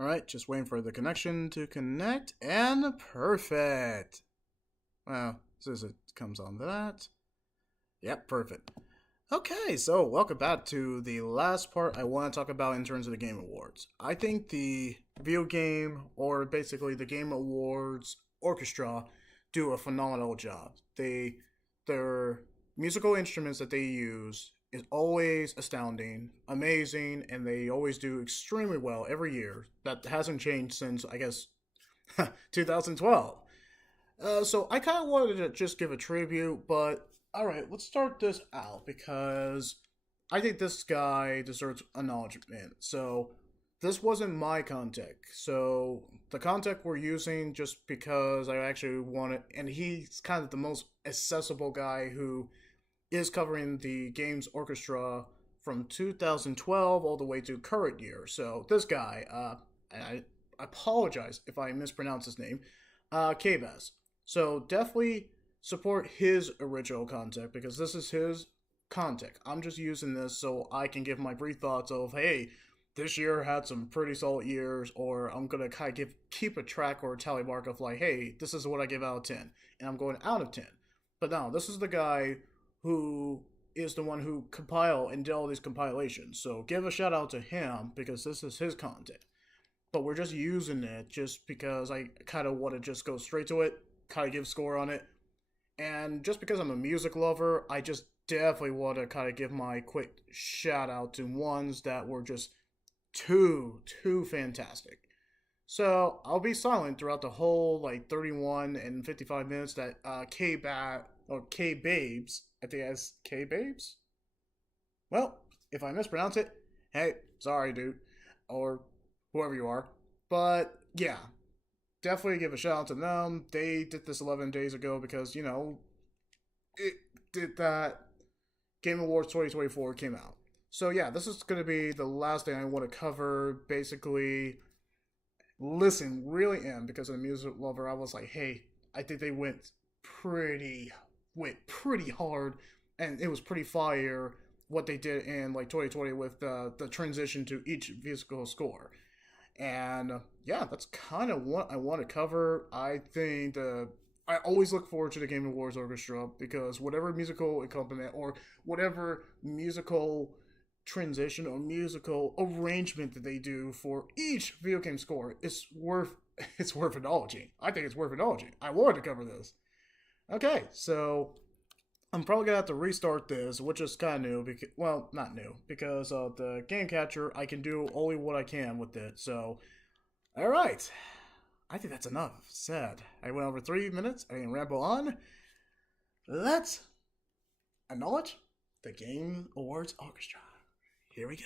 Alright, just waiting for the connection to connect, and perfect. Well, as it comes on that. Yep, perfect. Okay, so welcome back to the last part I want to talk about in terms of the Game Awards. I think the video game, or basically the Game Awards Orchestra, do a phenomenal job. Their musical instruments that they use is always astounding, amazing, and they always do extremely well every year. That hasn't changed since, I guess, 2012. So I kind of wanted to just give a tribute, but all right, let's start this out because I think this guy deserves acknowledgement. So this wasn't my contact. So the contact we're using just because I actually wanted, and he's kind of the most accessible guy who is covering the game's orchestra from 2012 all the way to current year. So this guy, I apologize if I mispronounce his name, Kbas. So definitely support his original content because this is his content. I'm just using this so I can give my brief thoughts of, hey, this year had some pretty solid years, or I'm gonna kind of keep a track or a tally mark of like, hey, this is what I give out of 10, and I'm going out of 10. But now this is the guy who is the one who compiled and did all these compilations. So give a shout out to him because this is his content. But we're just using it just because I kind of want to just go straight to it, kind of give score on it. And just because I'm a music lover, I just definitely want to kind of give my quick shout out to ones that were just too fantastic. So I'll be silent throughout the whole like 31 and 55 minutes that K Bat or K Babes, I think that's K Babes. Well, if I mispronounce it, hey, sorry, dude, or whoever you are. But yeah, definitely give a shout out to them. They did this 11 days ago because it did that. Game Awards 2024 came out. So yeah, this is going to be the last thing I want to cover. Basically, listen, really am because I'm a music lover. I was like, hey, I think they went pretty hard, and it was pretty fire what they did in like 2020 with the transition to each musical score. And yeah, that's kind of what I want to cover. I always look forward to the Game Awards Orchestra because whatever musical accompaniment or whatever musical transition or musical arrangement that they do for each video game score is worth it's worth acknowledging. I think it's worth acknowledging. I wanted to cover this. Okay, so I'm probably gonna have to restart this, which is kind of new. Because, well, not new because of the game catcher. I can do only what I can with it. So, all right, I think that's enough said. I went over 3 minutes. I didn't ramble on. Let's acknowledge the Game Awards Orchestra. Here we go.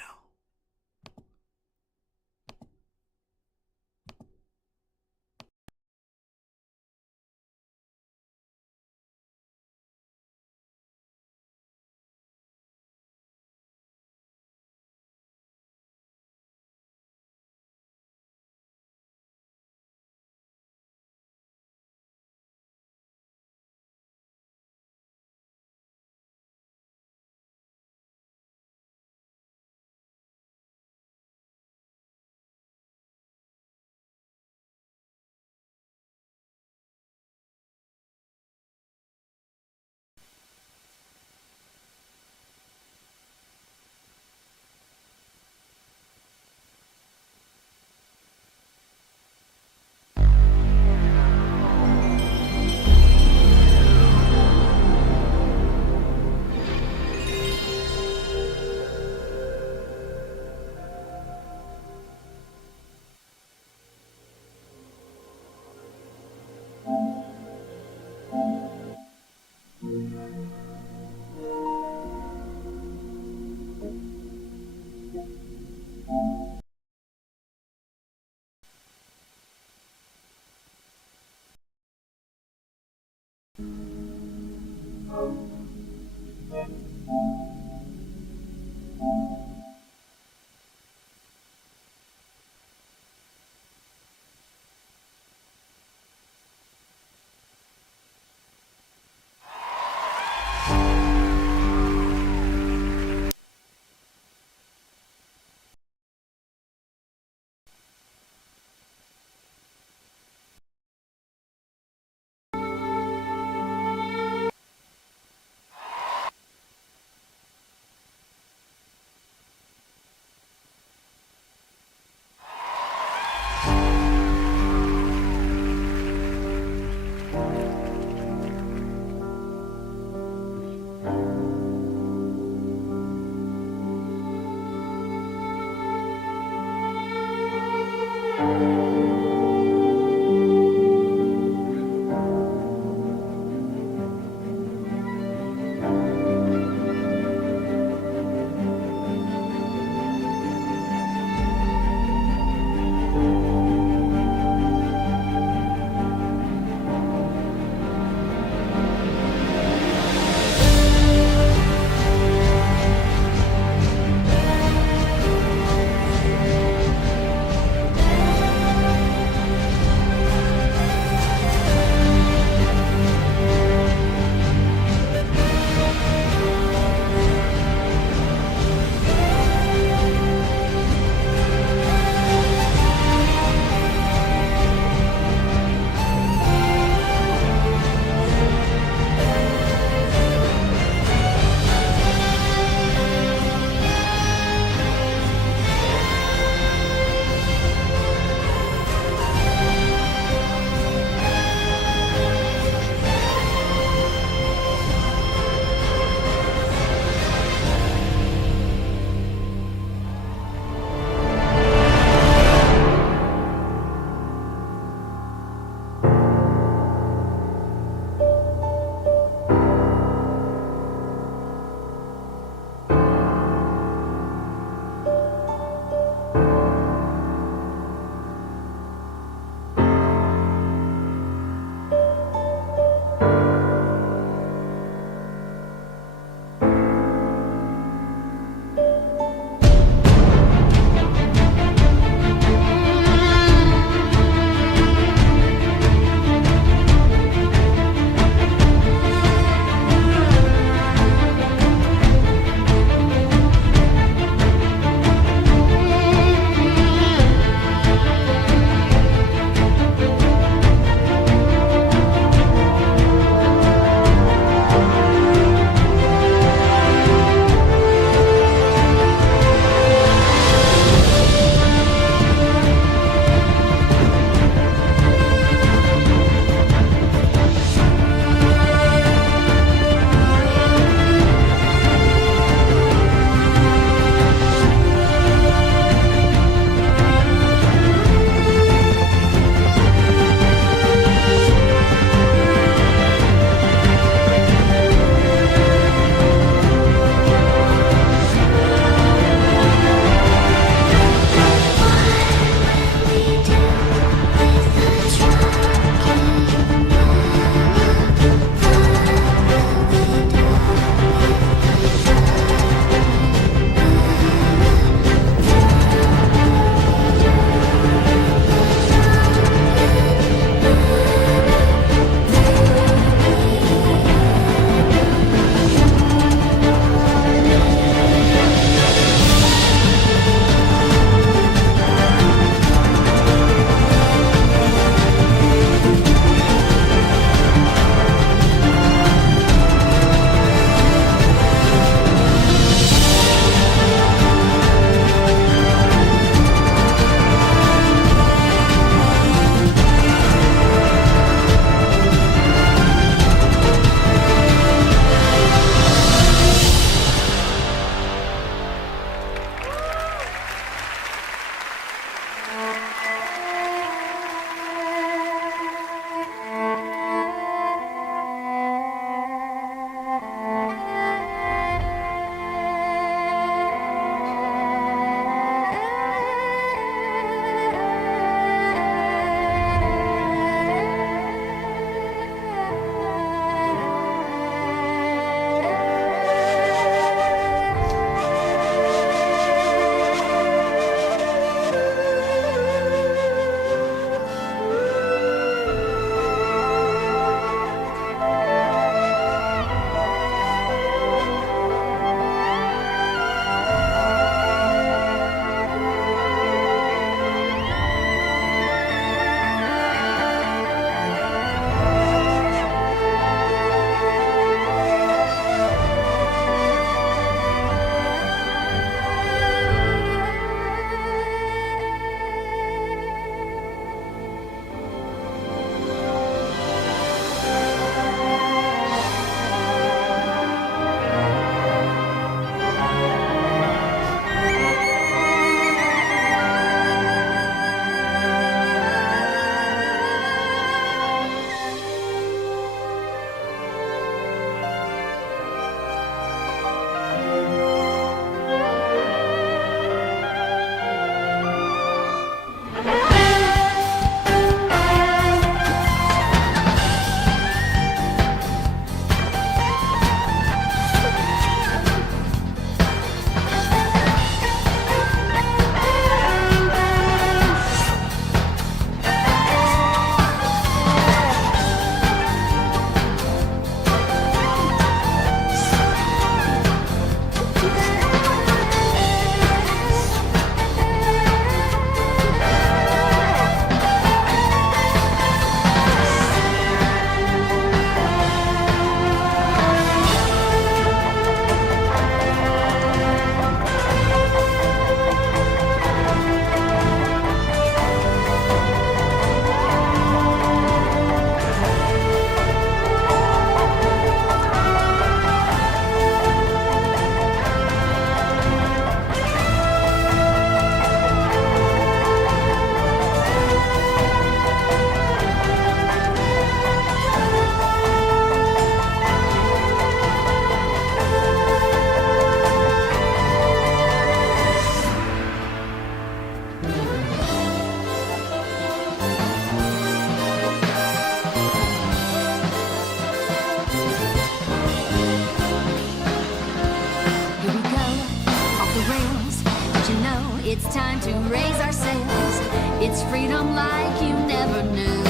It's time to raise our sails. It's freedom like you never knew.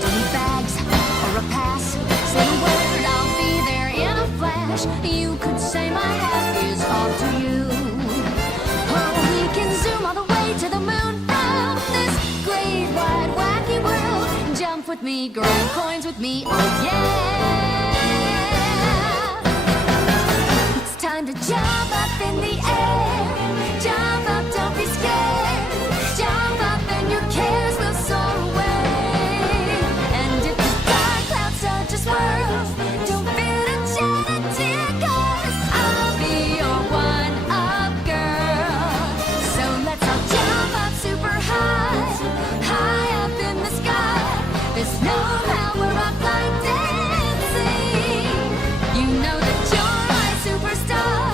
Do me bags or a pass? Say the word, I'll be there in a flash. You could say my hat is off to you. Oh, we can zoom all the way to the moon from this great wide wacky world. Jump with me, grab coins with me, oh yeah. It's time to jump up in the air. Jump up, don't be scared. Jump up and your cares will soar away. And if the dark clouds start to swirl, don't fear to shed a tear, 'cause I'll be your one-up girl. So let's all jump up super high, high up in the sky. There's no power up like dancing. You know that you're my superstar.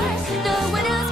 No one else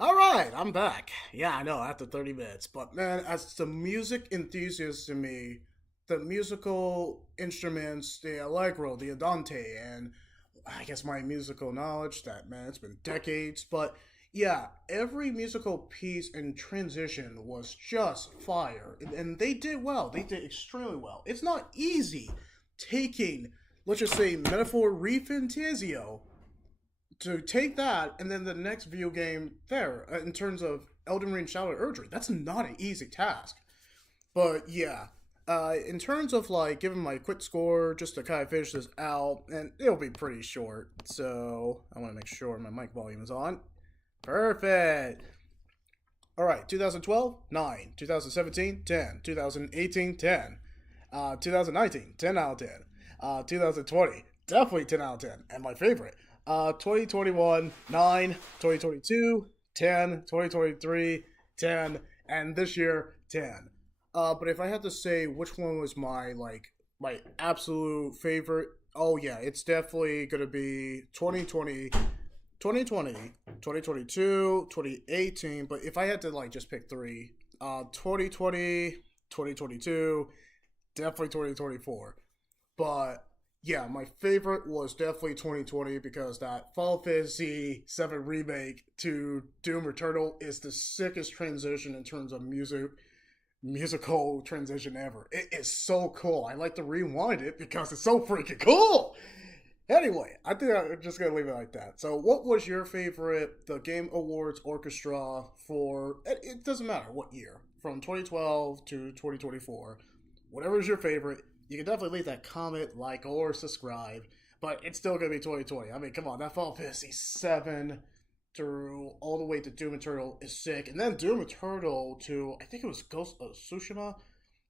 All right, I'm back. Yeah, I know, after 30 minutes. But man, as the music enthusiast to me, the musical instruments, the allegro, the andante, and I guess my musical knowledge, that man, it's been decades. But yeah, every musical piece and transition was just fire. And they did well. They did extremely well. It's not easy taking, let's just say, Metaphor Re Fantasio to take that and then the next video game there in terms of Elden Ring Shadow Erdtree, that's not an easy task. But yeah, in terms of like giving my quick score, just to kind of finish this out, and it'll be pretty short, so I want to make sure my mic volume is on. Perfect. All right, 2012, 9. 2017, 10. 2018, 10. 2019, 10 out of 10. 2020, definitely 10 out of 10. And my favorite, 2021, 9, 2022, 10, 2023, 10, and this year, 10. But if I had to say which one was my absolute favorite, oh yeah, it's definitely gonna be 2020, 2020, 2022, 2018. But if I had to like just pick three, 2020, 2022, definitely 2024. But yeah, my favorite was definitely 2020 because that Final Fantasy VII Remake to Doom Eternal is the sickest transition in terms of musical transition ever. It is so cool. I like to rewind it because it's so freaking cool. Anyway, I think I'm just gonna leave it like that. So, what was your favorite the Game Awards Orchestra for? It doesn't matter what year, from 2012 to 2024. Whatever is your favorite, you can definitely leave that comment, like, or subscribe. But it's still gonna be 2020. I mean, come on, that Final Fantasy 7 through all the way to Doom Eternal is sick, and then Doom Eternal to I think it was Ghost of Tsushima.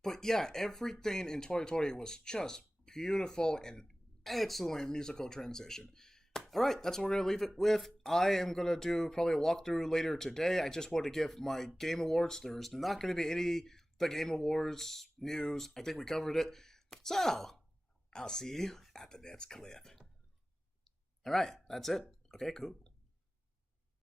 But yeah, everything in 2020 was just beautiful and excellent musical transition. All right, that's what we're gonna leave it with. I am gonna do probably a walkthrough later today. I just want to give my Game Awards. There's not gonna be any the Game Awards news. I think we covered it. So I'll see you at the next clip. All right, that's it. Okay, cool.